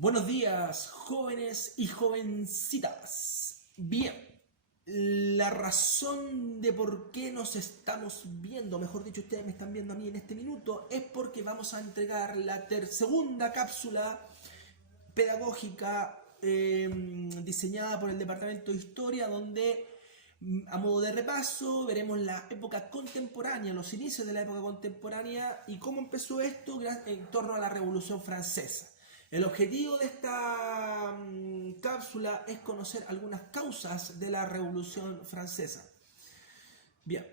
Buenos días, jóvenes y jovencitas. Bien, la razón de por qué nos estamos viendo, mejor dicho, ustedes me están viendo a mí en este minuto, es porque vamos a entregar la segunda cápsula pedagógica diseñada por el Departamento de Historia, donde a modo de repaso veremos la época contemporánea, los inicios de la época contemporánea y cómo empezó esto en torno a la Revolución Francesa. El objetivo de esta cápsula es conocer algunas causas de la Revolución Francesa. Bien,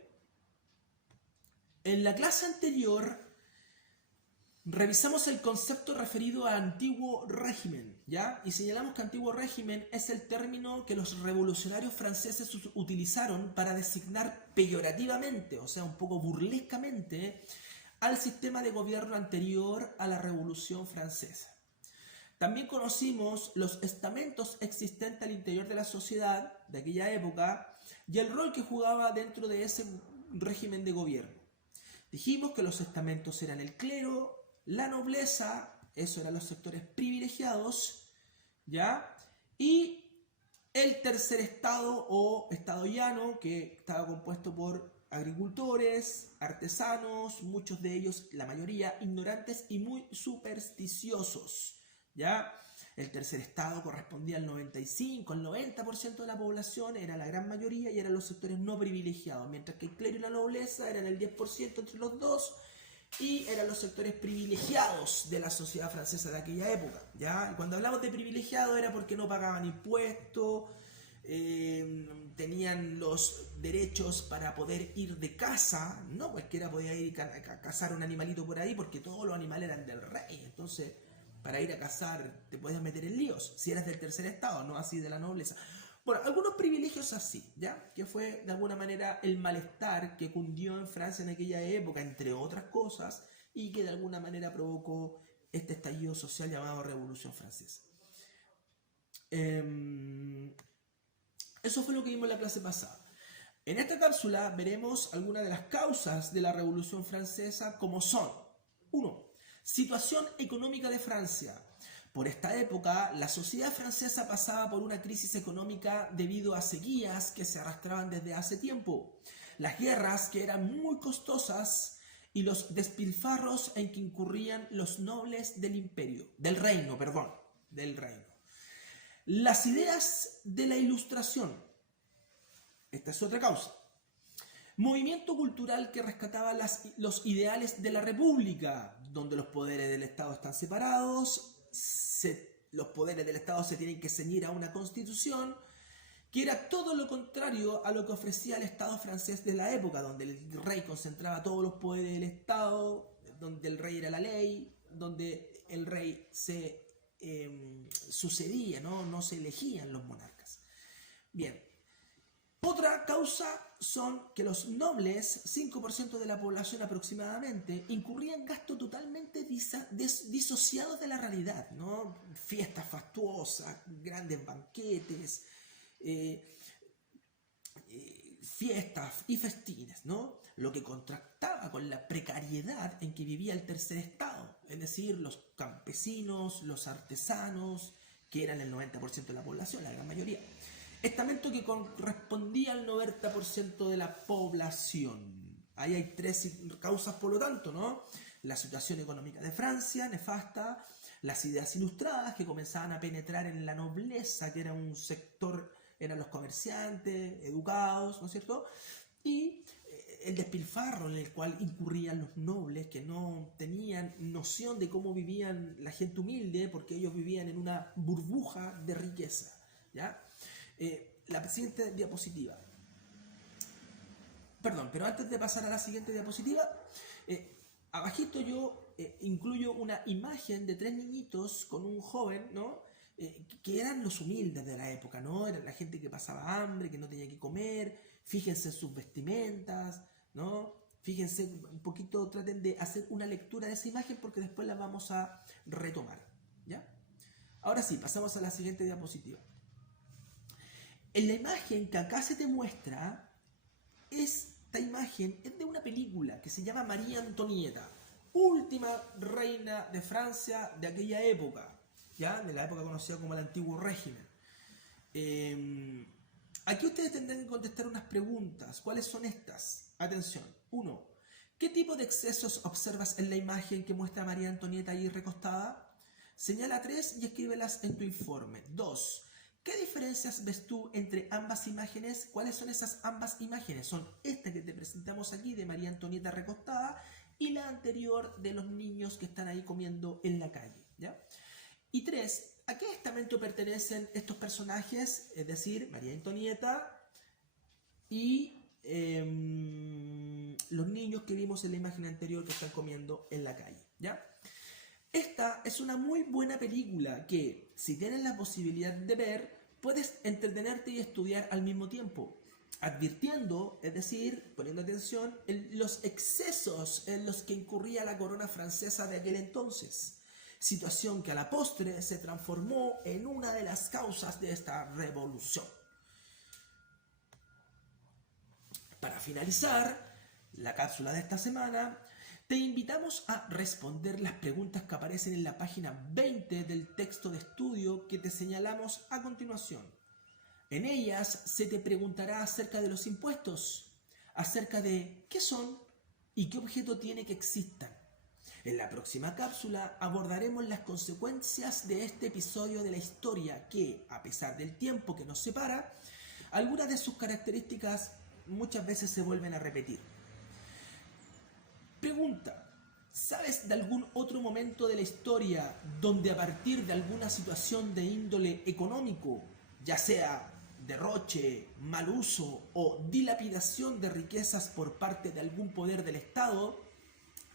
en la clase anterior revisamos el concepto referido a antiguo régimen, ¿ya? Y señalamos que antiguo régimen es el término que los revolucionarios franceses utilizaron para designar peyorativamente, o sea, un poco burlescamente, al sistema de gobierno anterior a la Revolución Francesa. También conocimos los estamentos existentes al interior de la sociedad de aquella época y el rol que jugaba dentro de ese régimen de gobierno. Dijimos que los estamentos eran el clero, la nobleza, eso eran los sectores privilegiados, ¿ya? Y el tercer estado o estado llano, que estaba compuesto por agricultores, artesanos, muchos de ellos, la mayoría, ignorantes y muy supersticiosos. ¿Ya? El tercer estado correspondía al 95, al 90% de la población, era la gran mayoría y eran los sectores no privilegiados, mientras que el clero y la nobleza eran el 10% entre los dos y eran los sectores privilegiados de la sociedad francesa de aquella época. ¿Ya? Y cuando hablamos de privilegiados era porque no pagaban impuestos, tenían los derechos para poder ir de caza, no cualquiera podía ir a cazar un animalito por ahí porque todos los animales eran del rey, entonces para ir a cazar te podías meter en líos si eras del tercer estado, no así de la nobleza. Bueno, algunos privilegios así, ¿ya? Que fue de alguna manera el malestar que cundió en Francia en aquella época, entre otras cosas, y que de alguna manera provocó este estallido social llamado Revolución Francesa. Eso fue lo que vimos en la clase pasada. En esta cápsula veremos algunas de las causas de la Revolución Francesa, como son: 1. Situación económica de Francia. Por esta época, la sociedad francesa pasaba por una crisis económica debido a sequías que se arrastraban desde hace tiempo, las guerras que eran muy costosas y los despilfarros en que incurrían los nobles del reino. Las ideas de la Ilustración. Esta es otra causa. Movimiento cultural que rescataba los ideales de la República, donde los poderes del Estado están separados, los poderes del Estado se tienen que ceñir a una constitución, que era todo lo contrario a lo que ofrecía el Estado francés de la época, donde el rey concentraba todos los poderes del Estado, donde el rey era la ley, donde el rey se sucedía, no se elegían los monarcas. Bien. Otra causa son que los nobles, 5% de la población aproximadamente, incurrían en gastos totalmente disociados de la realidad, ¿no? Fiestas fastuosas, grandes banquetes, fiestas y festines, ¿no? Lo que contrastaba con la precariedad en que vivía el tercer estado, es decir, los campesinos, los artesanos, que eran el 90% de la población, la gran mayoría. Estamento que correspondía al 90% de la población. Ahí hay tres causas, por lo tanto, ¿no? La situación económica de Francia, nefasta, las ideas ilustradas que comenzaban a penetrar en la nobleza, que era un sector, eran los comerciantes, educados, ¿no es cierto? Y el despilfarro en el cual incurrían los nobles que no tenían noción de cómo vivían la gente humilde, porque ellos vivían en una burbuja de riqueza, ¿ya? La siguiente diapositiva. Perdón, pero antes de pasar a la siguiente diapositiva, abajito yo incluyo una imagen de tres niñitos con un joven, ¿no? Que eran los humildes de la época, ¿no? Era la gente que pasaba hambre, que no tenía que comer. Fíjense en sus vestimentas, ¿no? Fíjense un poquito, traten de hacer una lectura de esa imagen porque después la vamos a retomar, ¿ya? Ahora sí, pasamos a la siguiente diapositiva. En la imagen que acá se te muestra, esta imagen es de una película que se llama María Antonieta, última reina de Francia de aquella época. ¿ya? De la época conocida como el Antiguo Régimen. Aquí ustedes tendrán que contestar unas preguntas. ¿Cuáles son estas? Atención. 1. ¿Qué tipo de excesos observas en la imagen que muestra a María Antonieta ahí recostada? Señala 3 y escríbelas en tu informe. 2. ¿Qué diferencias ves tú entre ambas imágenes? ¿Cuáles son esas ambas imágenes? Son esta que te presentamos aquí de María Antonieta recostada y la anterior de los niños que están ahí comiendo en la calle, ¿ya? Y 3. ¿A qué estamento pertenecen estos personajes? Es decir, María Antonieta y los niños que vimos en la imagen anterior que están comiendo en la calle, ¿ya? Esta es una muy buena película que, si tienes la posibilidad de ver, puedes entretenerte y estudiar al mismo tiempo, advirtiendo, es decir, poniendo atención en los excesos en los que incurría la corona francesa de aquel entonces, situación que a la postre se transformó en una de las causas de esta revolución. Para finalizar la cápsula de esta semana, te invitamos a responder las preguntas que aparecen en la página 20 del texto de estudio que te señalamos a continuación. En ellas se te preguntará acerca de los impuestos, acerca de qué son y qué objeto tiene que existan. En la próxima cápsula abordaremos las consecuencias de este episodio de la historia que, a pesar del tiempo que nos separa, algunas de sus características muchas veces se vuelven a repetir. Pregunta: ¿sabes de algún otro momento de la historia donde a partir de alguna situación de índole económico, ya sea derroche, mal uso o dilapidación de riquezas por parte de algún poder del Estado,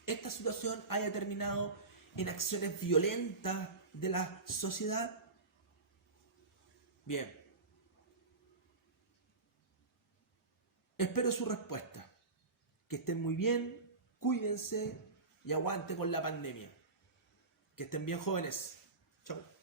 esta situación haya terminado en acciones violentas de la sociedad? Bien. Espero su respuesta. Que estén muy bien, cuídense y aguante con la pandemia. Que estén bien, jóvenes. Chao.